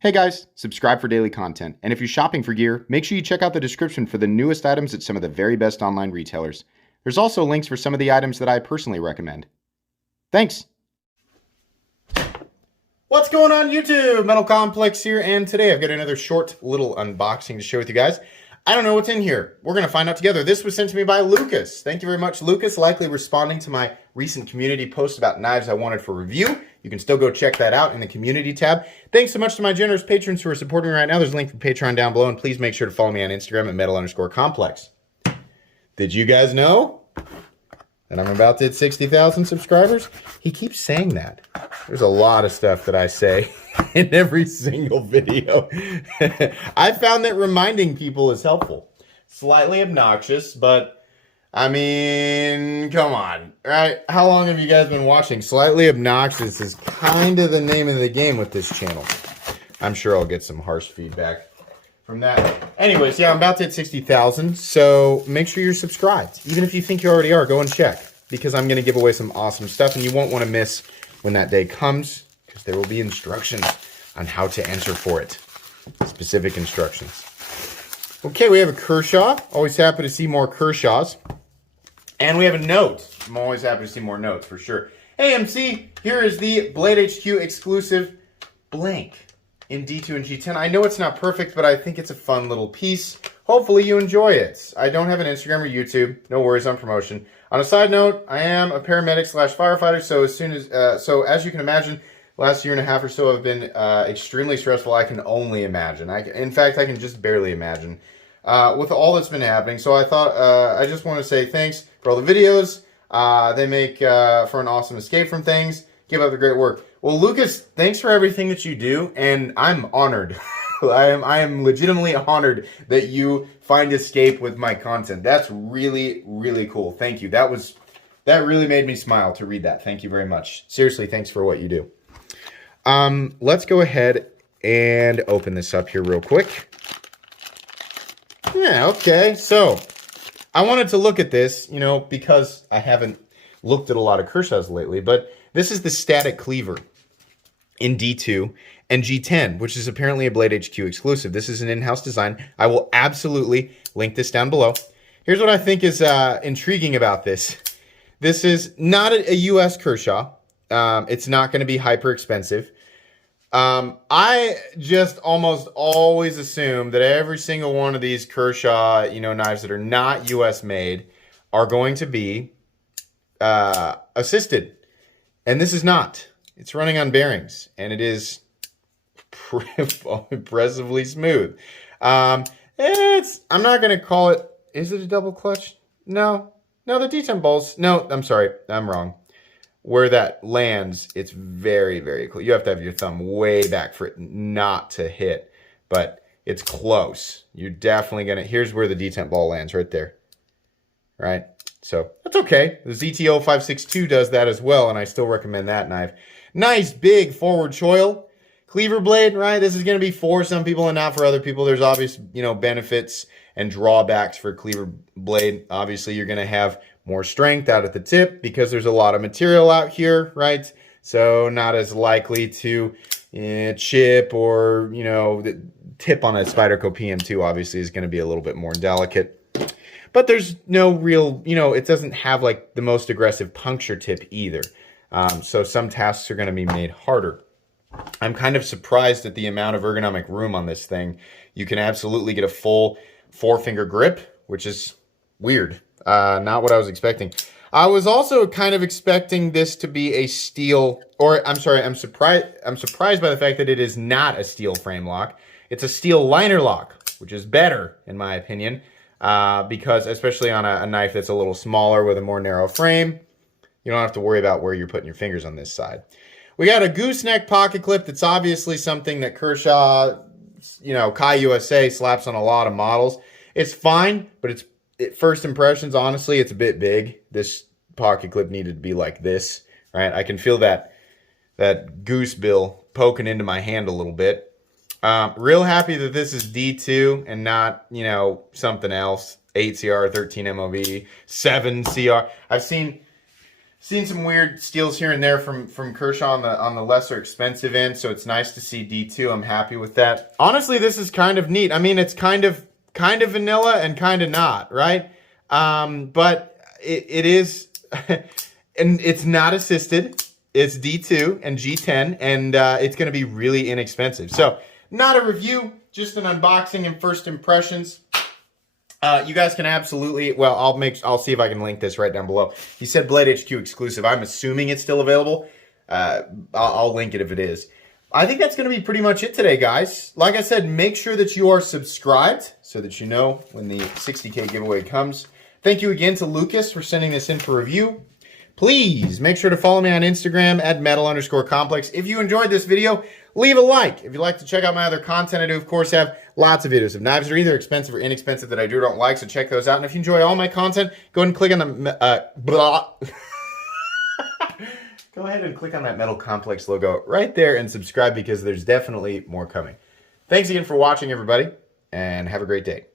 Hey guys, subscribe for daily content. And if you're shopping for gear, make sure you check out the description for the newest items at some of the very best online retailers. There's also links for some of the items that I personally recommend. Thanks! What's going on YouTube? Metal Complex here, and today I've got another short little unboxing to share with you guys. I don't know what's in here. We're going to find out together. This was sent to me by Lucas. Thank you very much, Lucas. Likely responding to my recent community post about knives I wanted for review. You can still go check that out in the community tab. Thanks so much to my generous patrons who are supporting me right now. There's a link for Patreon down below, and please make sure to follow me on Instagram at metal_complex. Did you guys know that I'm about to hit 60,000 subscribers? He keeps saying that. There's a lot of stuff that I say in every single video. I found that reminding people is helpful. Slightly obnoxious, but I mean, come on, right? How long have you guys been watching? Slightly obnoxious is kind of the name of the game with this channel. I'm sure I'll get some harsh feedback from that. Anyways, yeah, I'm about to hit 60,000, so make sure you're subscribed. Even if you think you already are, go and check, because I'm going to give away some awesome stuff, and you won't want to miss when that day comes, because there will be instructions on how to enter for it. Specific instructions. Okay, we have a Kershaw. Always happy to see more Kershaws. And we have a note. I'm always happy to see more notes, for sure. Hey, MC, here is the Blade HQ exclusive blank in D2 and G10. I know it's not perfect, but I think it's a fun little piece. Hopefully you enjoy it. I don't have an Instagram or YouTube. No worries on promotion. On a side note, I am a paramedic / firefighter, so as you can imagine, last year and a half or so have been extremely stressful. I can only imagine. In fact, I can just barely imagine with all that's been happening. So I thought I just want to say thanks for all the videos. They make for an awesome escape from things. Keep up the great work. Well, Lucas, thanks for everything that you do, and I'm honored. I am legitimately honored that you find escape with my content. That's really, really cool. Thank you. That really made me smile to read that. Thank you very much. Seriously, thanks for what you do. Let's go ahead and open this up here real quick. Yeah, okay. So, I wanted to look at this, you know, because I haven't looked at a lot of Kershaws lately, but this is the static cleaver in D2 and G10, which is apparently a Blade HQ exclusive. This is an in-house design. I will absolutely link this down below. Here's what I think is intriguing about this. This is not a US Kershaw. It's not going to be hyper expensive. I just almost always assume that every single one of these Kershaw, knives that are not US made are going to be assisted. And this is not. It's running on bearings, and it is impressively smooth. I'm not going to call it, is it a double clutch? No, the detent balls, no, I'm sorry, I'm wrong. Where that lands, it's very, very close. You have to have your thumb way back for it not to hit, but it's close. You're definitely going to, here's where the detent ball lands, right there. Right? So, that's okay. The ZTO 562 does that as well, and I still recommend that knife. Nice, big forward choil. Cleaver blade, right? This is going to be for some people and not for other people. There's obvious, benefits and drawbacks for cleaver blade. Obviously, you're going to have more strength out at the tip because there's a lot of material out here, right? So not as likely to chip, or, the tip on a Spyderco PM2 obviously is going to be a little bit more delicate. But there's no real, it doesn't have like the most aggressive puncture tip either. So some tasks are going to be made harder. I'm kind of surprised at the amount of ergonomic room on this thing. You can absolutely get a full 4-finger grip, which is weird. Not what I was expecting. I was also kind of expecting this to be a steel, or I'm sorry, I'm surprised by the fact that it is not a steel frame lock. It's a steel liner lock, which is better in my opinion, because especially on a knife that's a little smaller with a more narrow frame, you don't have to worry about where you're putting your fingers on this side. We got a gooseneck pocket clip that's obviously something that Kershaw, Kai USA slaps on a lot of models. It's fine, but first impressions, honestly, it's a bit big. This pocket clip needed to be like this, right? I can feel that goose bill poking into my hand a little bit. Real happy that this is D2 and not, something else. 8 CR, 13 MOV, 7 CR. I've seen Seen some weird steals here and there from Kershaw on the lesser expensive end, so it's nice to see D2. I'm happy with that. Honestly, this is kind of neat. I mean, it's kind of vanilla and kind of not, right? But it is, and it's not assisted. It's D2 and G10, and it's going to be really inexpensive. So, not a review, just an unboxing and first impressions. You guys can absolutely, well, I'll see if I can link this right down below. You said Blade HQ exclusive. I'm assuming it's still available. I'll link it if it is. I think that's going to be pretty much it today, guys. Like I said, make sure that you are subscribed so that you know when the 60K giveaway comes. Thank you again to Lucas for sending this in for review. Please make sure to follow me on Instagram at metal_complex. If you enjoyed this video, leave a like. If you'd like to check out my other content, I do, of course, have lots of videos of knives that are either expensive or inexpensive that I do or don't like, so check those out. And if you enjoy all my content, go ahead and click on the... Go ahead and click on that Metal Complex logo right there and subscribe because there's definitely more coming. Thanks again for watching, everybody, and have a great day.